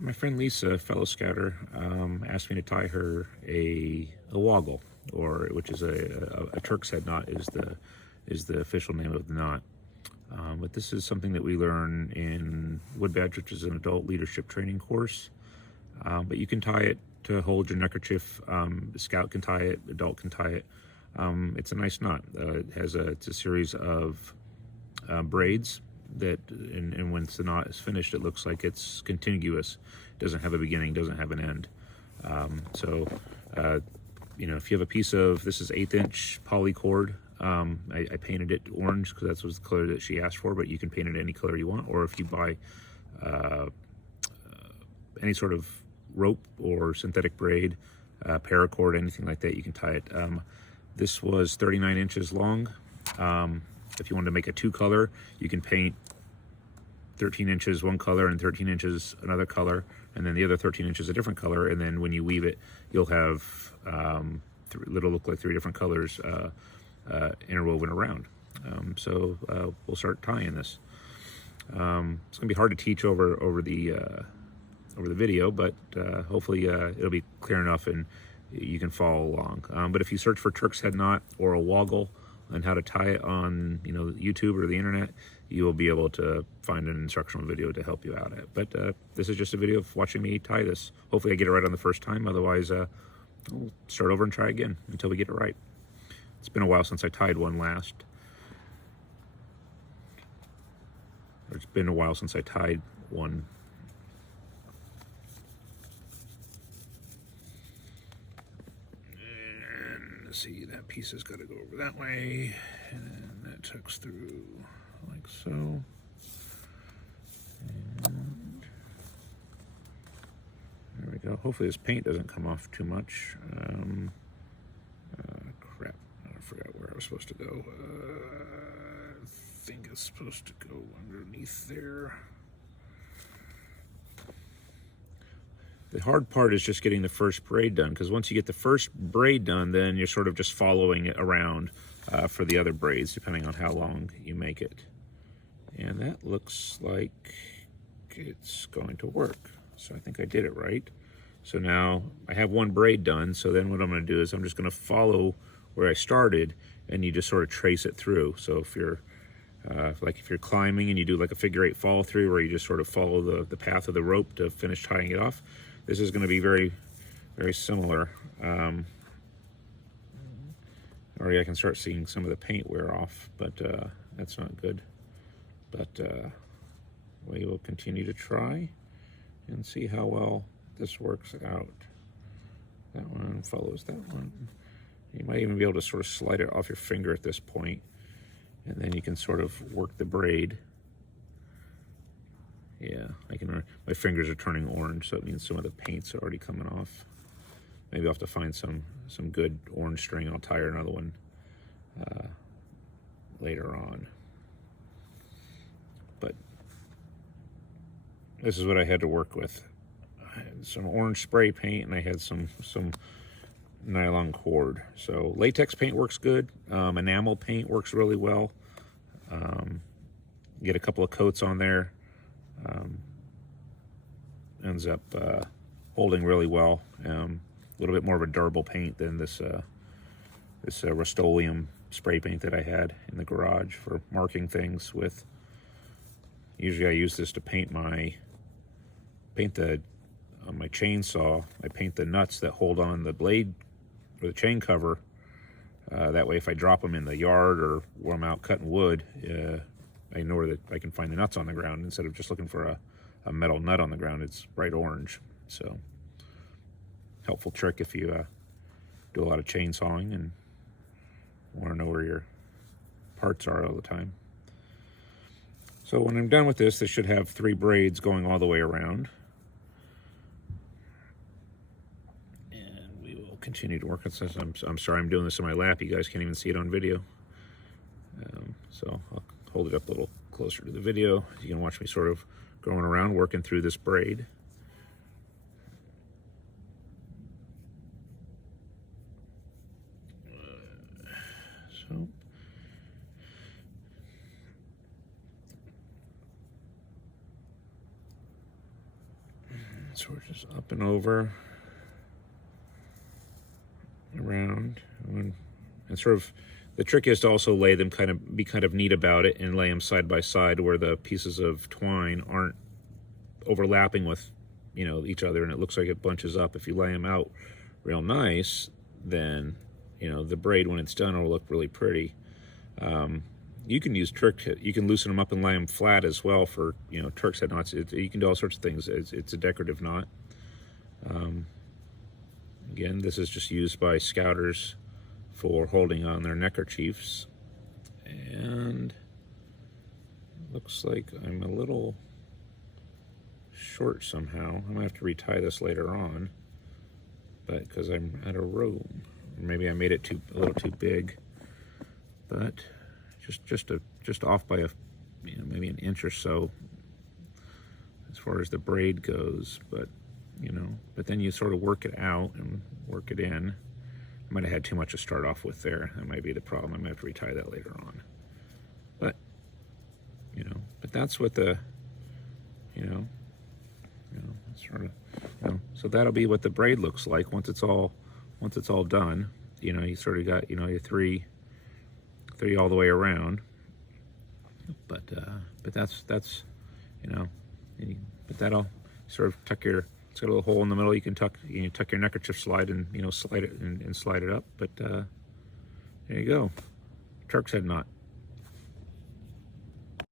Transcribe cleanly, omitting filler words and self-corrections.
My friend Lisa, fellow scouter, asked me to tie her a woggle, or which is a Turk's head knot is the official name of the knot. But this is something that we learn in Wood Badge, which is an adult leadership training course. But you can tie it to hold your neckerchief. Scout can tie it, adult can tie it. It's a nice knot. It's a series of braids that, and once the knot is finished, it looks like it's contiguous. It doesn't have a beginning, doesn't have an end. If you have a piece of, this is 1/8 inch poly cord. I painted it orange because that was the color that she asked for, but you can paint it any color you want. Or if you buy any sort of rope or synthetic braid, paracord, anything like that, you can tie it. This was 39 inches long. If you wanted to make a 2-color, you can paint 13 inches one color and 13 inches another color, and then the other 13 inches a different color, and then when you weave it, you'll have it'll look like 3 different colors interwoven around. We'll start tying this. It's going to be hard to teach over the video, but hopefully it'll be clear enough and you can follow along. But if you search for Turk's head knot or a woggle and how to tie it on YouTube or the internet, you will be able to find an instructional video to help you out at. But this is just a video of watching me tie this. Hopefully I get it right on the first time. Otherwise, I'll start over and try again until we get it right. It's been a while since I tied one last. Or it's been a while since I tied one. And let's see, that piece has got to go over that way, and that tucks through like so. And there we go. Hopefully this paint doesn't come off too much. Crap, I forgot where I was supposed to go. I think it's supposed to go underneath there. The hard part is just getting the first braid done, because once you get the first braid done, then you're sort of just following it around for the other braids, depending on how long you make it. And that looks like it's going to work. So I think I did it right. So now I have one braid done, so then what I'm going to do is I'm just going to follow where I started, and you just sort of trace it through. So if you're if you're climbing and you do like a figure 8 follow through, where you just sort of follow the path of the rope to finish tying it off, this is going to be very, very similar. Already I can start seeing some of the paint wear off, but that's not good. But we will continue to try and see how well this works out. That one follows that one. You might even be able to sort of slide it off your finger at this point, and then you can sort of work the braid. Yeah, my fingers are turning orange, so it means some of the paint's already coming off. Maybe I'll have to find some good orange string. I'll tie another one later on. But this is what I had to work with. I had some orange spray paint, and I had some nylon cord. So latex paint works good. Enamel paint works really well. Get a couple of coats on there. Ends up holding really well. A little bit more of a durable paint than this Rust-Oleum spray paint that I had in the garage for marking things with. Usually I use this to paint my chainsaw. I paint the nuts that hold on the blade or the chain cover. That way if I drop them in the yard or where I'm out cutting wood, I know that I can find the nuts on the ground instead of just looking for a metal nut on the ground. It's bright orange. So helpful trick if you do a lot of chainsawing and want to know where your parts are all the time. So when I'm done with this should have 3 braids going all the way around. And we will continue to work on this. I'm sorry I'm doing this in my lap. You guys can't even see it on video. So I'll hold it up a little closer to the video. You can watch me sort of going around working through this braid. So So we're just up and over, around, and sort of, the trick is to also lay them be kind of neat about it and lay them side by side where the pieces of twine aren't overlapping with, you know, each other, and it looks like it bunches up. If you lay them out real nice, then, you know, the braid when it's done will look really pretty. You can use you can loosen them up and lay them flat as well for, you know, Turks head knots. You can do all sorts of things. It's a decorative knot. Again, this is just used by scouters for holding on their neckerchiefs. And looks like I'm a little short somehow. I might have to retie this later on, but because I'm out of room. Or maybe I made it a little too big, but just off by you know, maybe an inch or so as far as the braid goes. But you know, but then you sort of work it out and work it in. I might have had too much to start off with there. That might be the problem. I might have to retie that later on. But you know, but that's what the sort of, you know, so that'll be what the braid looks like once it's all done. You know, you sort of got, you know, your three all the way around. But that's you know, but that'll sort of tuck your. It's got a little hole in the middle. You can tuck your neckerchief slide and, you know, slide it and slide it up. But there you go, Turks head knot.